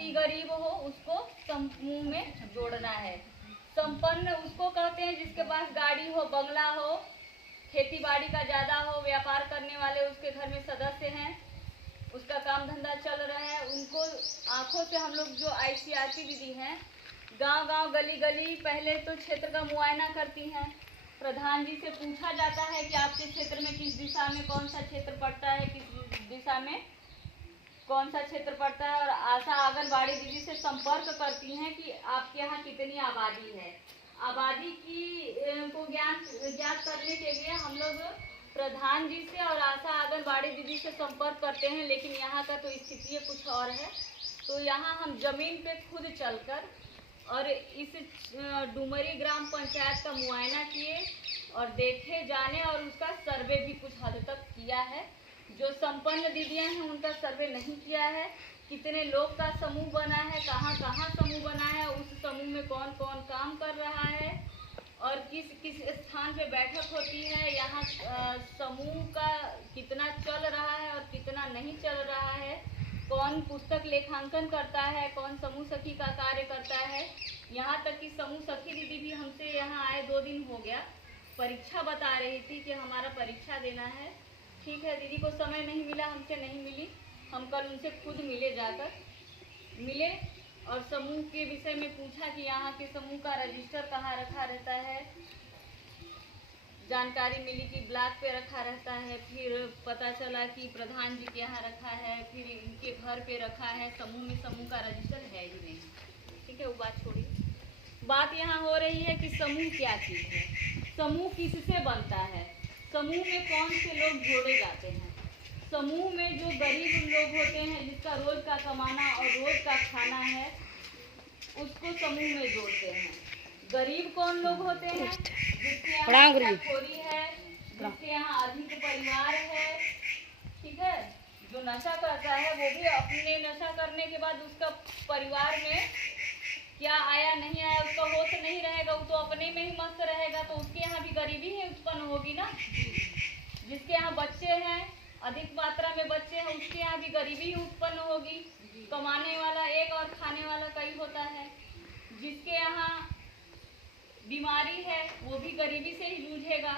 अति गरीब हो उसको समूह में जोड़ना है। संपन्न उसको कहते हैं जिसके पास गाड़ी हो, बंगला हो, खेती बाड़ी का ज़्यादा हो, व्यापार करने वाले उसके घर में सदस्य हैं, उसका काम धंधा चल रहा है। उनको आंखों से हम लोग जो ICRT दीदी हैं गांव गांव गली गली पहले तो क्षेत्र का मुआयना करती हैं। प्रधान जी से पूछा जाता है कि आपके क्षेत्र में किस दिशा में कौन सा क्षेत्र पड़ता है, किस दिशा में कौन सा क्षेत्र पड़ता है, और आशा आंगनबाड़ी दीदी से संपर्क करती हैं कि आपके यहाँ कितनी आबादी है। आबादी की को ज्ञात करने के लिए हम लोग प्रधान जी से और आशा आंगनबाड़ी दीदी से संपर्क करते हैं। लेकिन यहाँ का तो स्थिति कुछ और है। तो यहाँ हम जमीन पे खुद चलकर और इस डुमरी ग्राम पंचायत का मुआयना किए और देखे जाने और उसका सर्वे भी कुछ हद तक किया है। जो संपन्न दीदियां हैं उनका सर्वे नहीं किया है। कितने लोग का समूह बना है, कहाँ कहाँ समूह बना है, उस समूह में कौन कौन काम कर रहा है और किस किस स्थान पे बैठक होती है, यहाँ समूह का कितना चल रहा है और कितना नहीं चल रहा है, कौन पुस्तक लेखांकन करता है, कौन समूह सखी का कार्य करता है। यहाँ तक कि समूह सखी दीदी भी हमसे यहाँ आए 2 दिन हो गया, परीक्षा बता रही थी कि हमारा परीक्षा देना है। ठीक है, दीदी को समय नहीं मिला, हमसे नहीं मिली, हम कल उनसे खुद मिले, जाकर मिले और समूह के विषय में पूछा कि यहाँ के समूह का रजिस्टर कहाँ रखा रहता है। जानकारी मिली कि ब्लॉक पे रखा रहता है, फिर पता चला कि प्रधान जी के यहाँ रखा है, फिर इनके घर पे रखा है। समूह में समूह का रजिस्टर है ही नहीं। ठीक है, वो बात छोड़िए। बात यहाँ हो रही है कि समूह क्या चीज़ है, समूह किससे बनता है, समूह में कौन से लोग जोड़े जाते हैं। समूह में जो गरीब लोग होते हैं जिसका रोज का कमाना और रोज का खाना है उसको समूह में जोड़ते हैं। गरीब कौन लोग होते हैं, जिसके यहाँ खोरी है, जिसके यहाँ अधिक परिवार है। ठीक है, जो नशा करता है वो भी अपने नशा करने के बाद उसका परिवार में क्या आया नहीं आया उसका होश नहीं रहेगा, वो तो अपने में ही मस्त रहेगा, तो उसके यहाँ भी गरीबी ही उत्पन्न होगी ना। जिसके यहाँ बच्चे हैं, अधिक मात्रा में बच्चे हैं, उसके यहाँ भी गरीबी ही उत्पन्न होगी। कमाने वाला एक और खाने वाला कई होता है। जिसके यहाँ बीमारी है वो भी गरीबी से ही जूझेगा।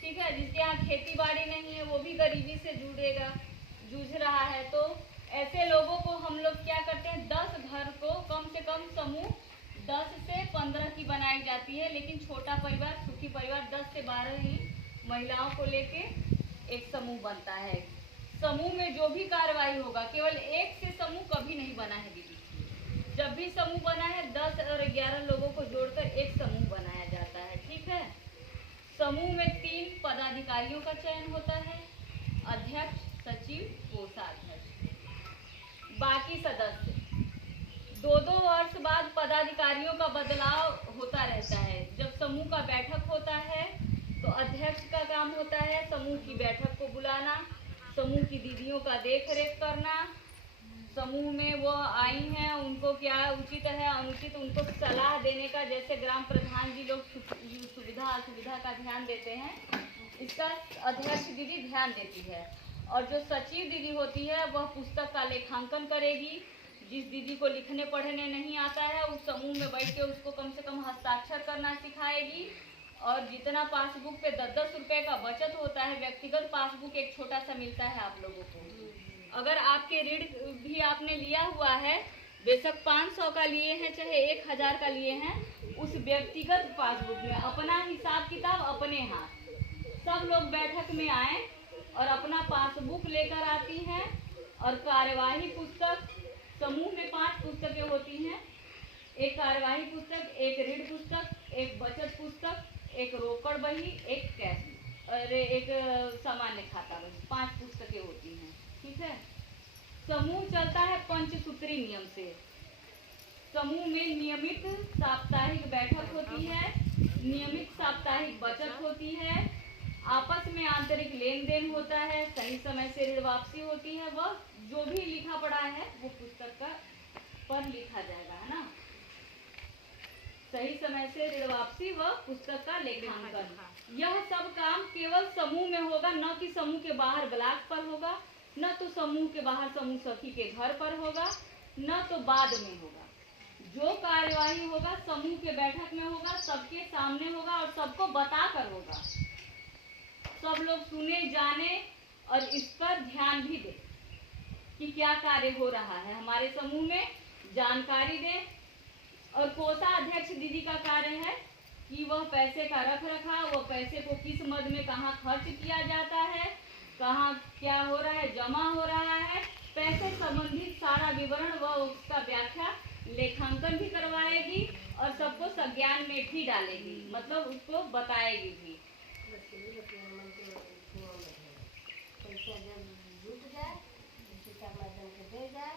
ठीक है, जिसके यहाँ खेती बाड़ी नहीं है वो भी गरीबी से जूझ रहा है। तो ऐसे लोगों को हम लोग क्या करते हैं, 10 घर को कम से कम समूह 10 से 15 की बनाई जाती है। लेकिन छोटा परिवार, सुखी परिवार 10 से 12 ही महिलाओं को लेके एक समूह बनता है। समूह में जो भी कार्रवाई होगा, केवल एक से समूह कभी नहीं बना है दीदी। जब भी समूह बना है 10 और 11 लोगों को जोड़कर एक समूह बनाया जाता है। ठीक है, समूह में 3 पदाधिकारियों का चयन होता है, अध्यक्ष, सचिव, कोषाध्यक्ष। बाकी सदस्य 2-2 वर्ष बाद पदाधिकारियों का बदलाव होता रहता है। जब समूह का बैठक होता है तो अध्यक्ष का काम होता है समूह की बैठक को बुलाना, समूह की दीदियों का देख रेख करना, समूह में वो आई हैं उनको क्या उचित है अनुचित उनको सलाह देने का। जैसे ग्राम प्रधान जी लोग सुविधा असुविधा का ध्यान देते हैं, इसका अध्यक्ष दीदी ध्यान देती है। और जो सचिव दीदी होती है वह पुस्तक का लेखांकन करेगी। जिस दीदी को लिखने पढ़ने नहीं आता है उस समूह में बैठ के उसको कम से कम हस्ताक्षर करना सिखाएगी। और जितना पासबुक पे 10-10 रुपए का बचत होता है, व्यक्तिगत पासबुक एक छोटा सा मिलता है आप लोगों को। अगर आपके ऋण भी आपने लिया हुआ है, बेशक 500 का लिए हैं चाहे 1000 का लिए हैं, उस व्यक्तिगत पासबुक में अपना हिसाब किताब अपने हाथ सब लोग बैठक में आए और अपना पासबुक लेकर आती हैं। और कार्यवाही पुस्तक, समूह में 5 पुस्तकें होती हैं, एक कार्यवाही पुस्तक, एक ऋण पुस्तक, एक बचत पुस्तक, एक रोकड़ बही, एक कैश और एक सामान्य खाता बही। 5 पुस्तकें होती हैं। ठीक है, समूह चलता है पंचसूत्री नियम से। समूह में नियमित साप्ताहिक बैठक होती है, नियमित साप्ताहिक बचत होती है, आपस में आंतरिक लेन देन होता है, सही समय से ऋण वापसी होती है। वह जो भी लिखा पड़ा है वो पुस्तक का पर लिखा जाएगा, है ना। सही समय से ऋण वापसी व पुस्तक का लेखांकन, यह सब काम केवल समूह में होगा, न कि समूह के बाहर ब्लॉक पर होगा, न तो समूह के बाहर समूह सखी के घर पर होगा, न तो बाद में होगा। जो कार्यवाही होगा समूह के बैठक में होगा, सबके सामने होगा और सबको बताकर होगा। सब लोग सुने, जाने और इस पर ध्यान भी दें कि क्या कार्य हो रहा है हमारे समूह में, जानकारी दें। और कोषाध्यक्ष दीदी का कार्य है कि वह पैसे का रख रखाव, वो पैसे को किस मद में कहाँ खर्च किया जाता है, कहाँ क्या हो रहा है, जमा हो रहा है, पैसे संबंधित सारा विवरण वह उसका व्याख्या लेखांकन भी करवाएगी और सबको संज्ञान में भी डालेगी, मतलब उसको बताएगी भी। पैसा जब जुट जाए, उसी का माध्यम से दे जाए,